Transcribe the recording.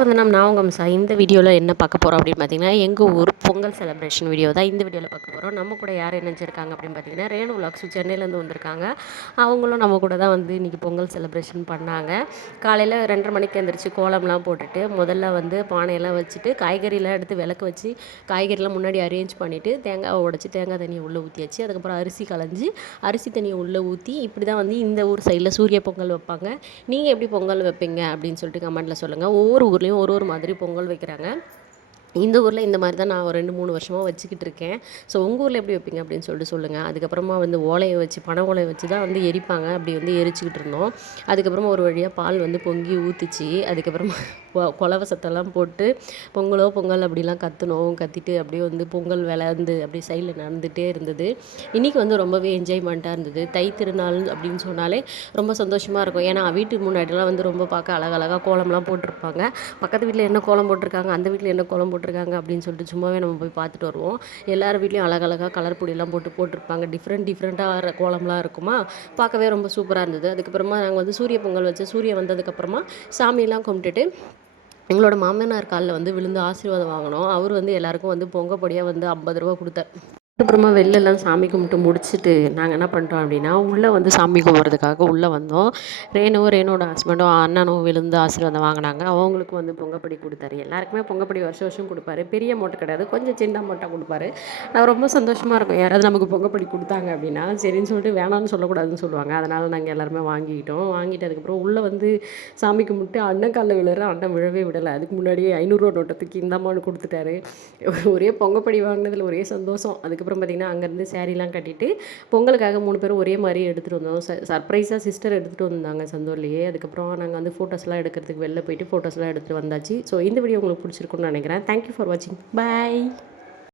வணக்கம் நான் உங்கள் மிஸ்ஸா இந்த வீடியோவில் என்ன பார்க்க போகிறோம் அப்படின்னு பார்த்தீங்கன்னா எங்கள் ஊர் பொங்கல் செலிப்ரேஷன் வீடியோ தான் இந்த வீடியோவில் பார்க்க போகிறோம் நம்ம கூட யார் இணைஞ்சிருக்காங்க அப்படின்னு பார்த்தீங்கன்னா ரேணு விலாக்ஸ் சென்னையிலேருந்து வந்திருக்காங்க. அவங்களும் நம்ம கூட தான் வந்து இன்றைக்கி பொங்கல் செலிப்ரேஷன் பண்ணாங்க. காலையில் ரெண்டரை மணிக்கு எழுந்திரிச்சு கோலம்லாம் போட்டுட்டு முதல்ல வந்து பானையெல்லாம் வச்சுட்டு காய்கறிலாம் எடுத்து விளக்கு வச்சு காய்கறிலாம் முன்னாடி அரேஞ்ச் பண்ணிவிட்டு தேங்காய் உடச்சி தேங்காய் தண்ணியை உள்ளே ஊற்றியாச்சு அதுக்கப்புறம் அரிசி களைஞ்சி அரிசி தண்ணியை உள்ளே ஊற்றி இப்படி தான் வந்து இந்த ஊர் சைடில் சூரிய பொங்கல் வைப்பாங்க. நீங்கள் எப்படி பொங்கல் வைப்பீங்க அப்படின்னு சொல்லிட்டு கமெண்ட்டில் சொல்லுங்கள் ஒவ்வொரு ஊர்லேயும் ஒரு ஒரு மாதிரி பொங்கல் வைக்கிறாங்க. இந்த ஊரில் இந்த மாதிரி தான் நான் ஒரு ரெண்டு மூணு வருஷமாக வச்சுக்கிட்டு இருக்கேன். ஸோ உங்கள் ஊரில் எப்படி வைப்பீங்க அப்படின்னு சொல்லிட்டு சொல்லுங்கள் அதுக்கப்புறமா வந்து ஓலையை வச்சு பனை ஓலையை வச்சு தான் வந்து எரிப்பாங்க. அப்படி வந்து எரிச்சுக்கிட்டு இருந்தோம். அதுக்கப்புறமா ஒரு வழியாக பால் வந்து பொங்கி ஊற்றுச்சு அதுக்கப்புறமா கொலவை சத்தெல்லாம் போட்டு பொங்கலோ பொங்கல் அப்படிலாம் கற்றுனோம் கத்திட்டு அப்படியே வந்து பொங்கல் வேலை அப்படியே சைடில் நடந்துகிட்டே இருந்தது. இன்றைக்கி வந்து ரொம்பவே என்ஜாய்மெண்ட்டாக இருந்தது. தை திருநாள் அப்படின்னு சொன்னாலே ரொம்ப சந்தோஷமாக இருக்கும். ஏன்னா வீட்டுக்கு முன்னாடிலாம் வந்து ரொம்ப பார்க்க அழகழகாக கோலம்லாம் போட்டிருப்பாங்க. பக்கத்து வீட்டில் என்ன கோலம் போட்டிருக்காங்க? அந்த வீட்டில் என்ன கோலம் போட்டு போட்டிருக்காங்க அப்படின்னு சொல்லிட்டு சும்மாவே நம்ம போய் பார்த்துட்டு வருவோம். எல்லார் வீட்லேயும் அழகழகாக கலர் பொடியெல்லாம் போட்டு போட்டிருப்பாங்க. டிஃப்ரெண்ட் டிஃப்ரெண்ட்டாக கோலம்லாம் இருக்குமா? பார்க்கவே ரொம்ப சூப்பராக இருந்தது. அதுக்கப்புறமா நாங்கள் வந்து சூரிய பொங்கல் வச்சு சூரியன் வந்ததுக்கப்புறமா சாமியெல்லாம் கும்பிட்டுட்டு எங்களோட மாமனார் காலில் வந்து விழுந்து ஆசீர்வாதம் வாங்கினோம். அவர் வந்து எல்லாருக்கும் வந்து பொங்க பொடியாக வந்து ஐம்பது ரூபா கொடுத்தார். அப்புறமா வெளிலலாம் சாமி கும்பிட்டு முடிச்சுட்டு நாங்கள் என்ன பண்ணிட்டோம் அப்படின்னா உள்ளே வந்து சாமி கும்பிட்றதுக்காக உள்ளே வந்தோம். ரேணுவும் ரேணுவோட ஹஸ்பண்டும் அண்ணனும் விழுந்து ஆசீர்வாதம் வாங்கினாங்க. அவங்களுக்கு வந்து பொங்கப்படி கொடுத்தாரு. எல்லாருக்குமே பொங்கப்படி வருஷம் வருஷம் கொடுப்பாரு. பெரிய மூட்டை கிடையாது. கொஞ்சம் சின்ன மூட்டை கொடுப்பாரு. நான் ரொம்ப சந்தோஷமாக இருக்கும். யாராவது நமக்கு பொங்கப்படி கொடுத்தாங்க அப்படின்னா சரின்னு சொல்லிட்டு வேணாம்னு சொல்லக்கூடாதுன்னு சொல்லுவாங்க. அதனால் நாங்கள் எல்லாருமே வாங்கிக்கிட்டோம் வாங்கிட்டு அதுக்கப்புறம் உள்ளே வந்து சாமி கும்பிட்டு அண்ணன் காலில் விழுற அண்ணன் விழவே விடலை. அதுக்கு முன்னாடியே ஐநூறுரூவா நோட்டத்துக்கு இந்த அமௌண்ட் கொடுத்துட்டாரு. ஒரே பொங்கப்படி வாங்கினதில் ஒரே சந்தோஷம். அதுக்கப்புறம் அதுக்கப்புறம் பார்த்திங்கன்னா அங்கேருந்து சேரீலாம் கட்டிட்டு பொங்கலுக்காக மூணு பேரும் ஒரே மாதிரி எடுத்துகிட்டு வந்தோம். ச சர்ப்ரைஸாக சிஸ்டர் எடுத்துகிட்டு வந்தாங்க சந்தூர்லேயே. அதுக்கப்புறம் நாங்கள் வந்து ஃபோட்டோஸ்லாம் எடுக்கிறதுக்கு வெளில போயிட்டு ஃபோட்டோஸ்லாம் எடுத்துகிட்டு வந்தாச்சு. ஸோ இந்த வீடியோ உங்களுக்கு பிடிச்சிருக்குன்னு நினைக்கிறேன். தேங்க்யூ ஃபார் வாட்சிங் பாய்